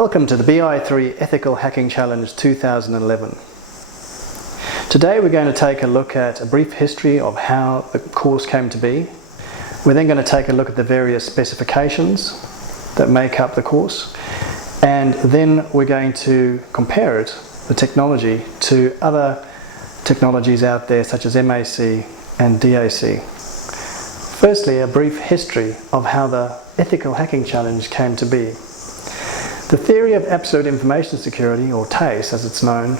Welcome to the BI3 Ethical Hacking Challenge 2011. Today we're going to take a look at a brief history of how the course came to be. We're then going to take a look at the various specifications that make up the course, and then we're going to compare it, the technology, to other technologies out there such as MAC and DAC. Firstly, a brief history of how the Ethical Hacking Challenge came to be. The theory of absolute information security, or TACE as it's known,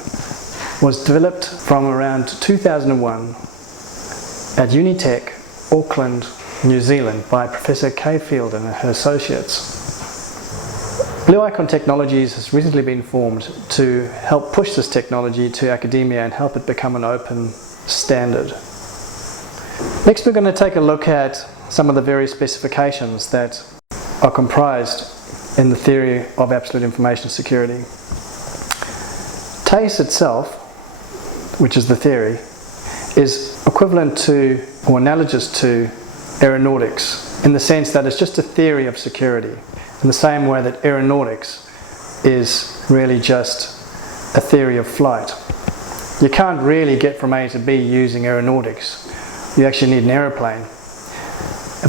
was developed from around 2001 at Unitec, Auckland, New Zealand by Professor Kay Field and her associates. Blue Icon Technologies has recently been formed to help push this technology to academia and help it become an open standard. Next, we're going to take a look at some of the various specifications that are comprised in the theory of absolute information security. TACE itself, which is the theory, is equivalent to or analogous to aeronautics in the sense that it's just a theory of security, in the same way that aeronautics is really just a theory of flight. You can't really get from A to B using aeronautics. You actually need an aeroplane.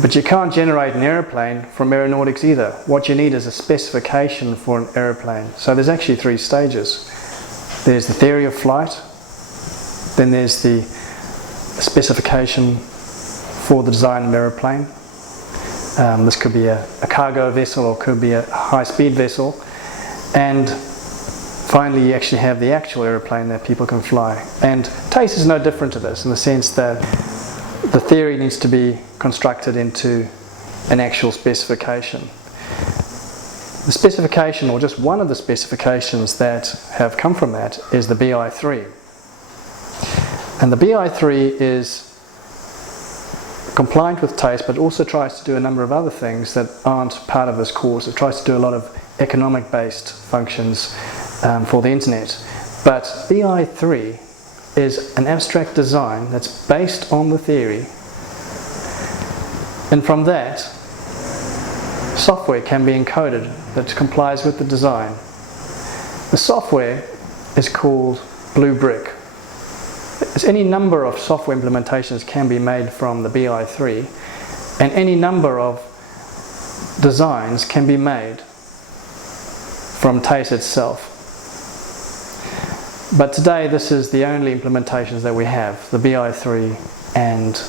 But you can't generate an aeroplane from aeronautics either. What you need is a specification for an aeroplane. So there's actually three stages. There's the theory of flight, then there's the specification for the design of an aeroplane. This could be a cargo vessel or could be a high-speed vessel. And finally you actually have the actual aeroplane that people can fly. And TACE is no different to this in the sense that the theory needs to be constructed into an actual specification. The specification, or just one of the specifications that have come from that, is the BI3. And the BI3 is compliant with TACE, but also tries to do a number of other things that aren't part of this course. It tries to do a lot of economic-based functions for the internet. But BI3 is an abstract design that's based on the theory, and from that software can be encoded that complies with the design. The software is called Blue Brick. Any number of software implementations can be made from the BI3, and any number of designs can be made from TACE itself. But today this is the only implementations that we have, the BI3 and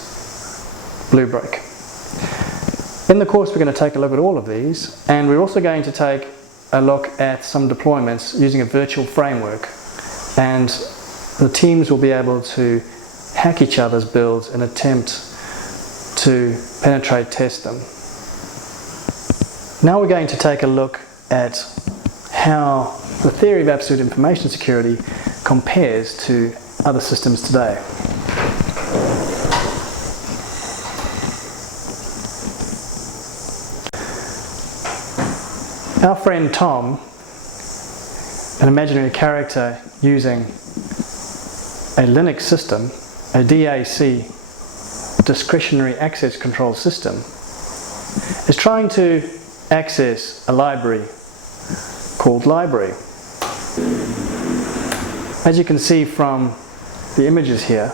Blue Brick. In the course we're going to take a look at all of these, and we're also going to take a look at some deployments using a virtual framework, and the teams will be able to hack each other's builds and attempt to penetrate test them. Now we're going to take a look at how the theory of absolute information security compares to other systems today. Our friend Tom, an imaginary character using a Linux system, a DAC, discretionary access control system, is trying to access a library called library. As you can see from the images here,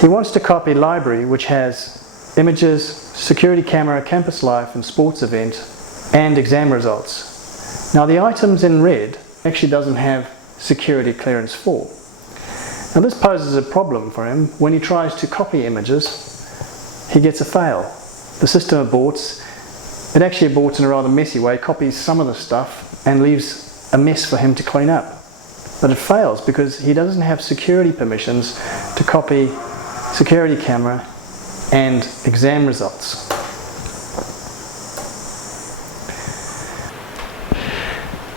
he wants to copy library, which has images, security camera, campus life and sports event, and exam results. Now the items in red actually doesn't have security clearance for. Now this poses a problem for him. When he tries to copy images, he gets a fail. The system aborts. It actually aborts in a rather messy way, copies some of the stuff and leaves a mess for him to clean up. But it fails because he doesn't have security permissions to copy security camera and exam results.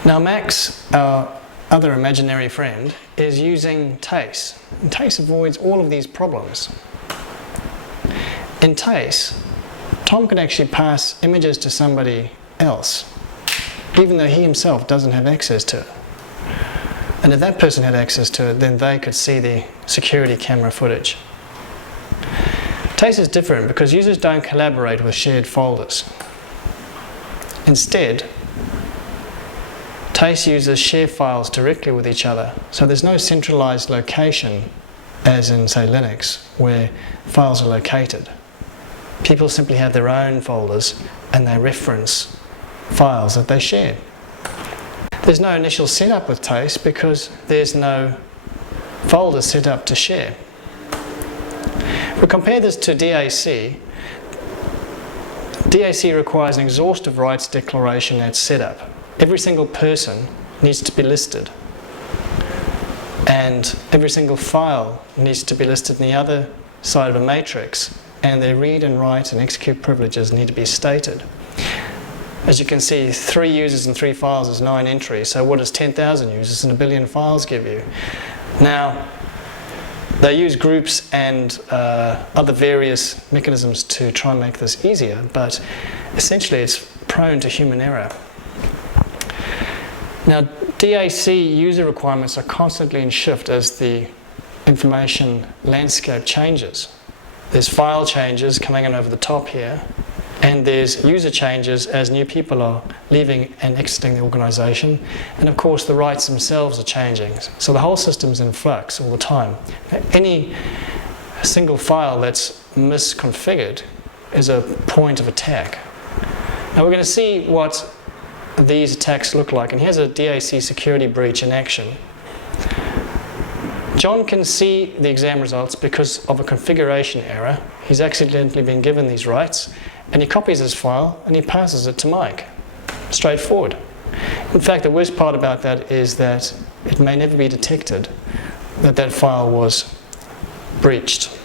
Now Max, our other imaginary friend, is using TACE. And TACE avoids all of these problems. In TACE, Tom can actually pass images to somebody else, even though he himself doesn't have access to it. And if that person had access to it, then they could see the security camera footage. TACE is different because users don't collaborate with shared folders. Instead, TACE users share files directly with each other, so there's no centralized location as in, say, Linux, where files are located. People simply have their own folders and they reference files that they share. There's no initial setup with TACE because there's no folder set up to share. If we compare this to DAC, DAC requires an exhaustive rights declaration at setup. Every single person needs to be listed, and every single file needs to be listed on the other side of a matrix, and their read and write and execute privileges need to be stated. As you can see, 3 users and 3 files is 9 entries, so what does 10,000 users and 1 billion files give you? Now, they use groups and other various mechanisms to try and make this easier, but essentially it's prone to human error. Now, DAC user requirements are constantly in shift as the information landscape changes. There's file changes coming in over the top here, and there's user changes as new people are leaving and exiting the organization, and of course the rights themselves are changing. So the whole system's in flux all the time. Now, any single file that's misconfigured is a point of attack. Now we're going to see what these attacks look like, and here's a DAC security breach in action. John can see the exam results because of a configuration error. He's accidentally been given these rights, and he copies his file and he passes it to Mike. Straightforward. In fact, the worst part about that is that it may never be detected that that file was breached.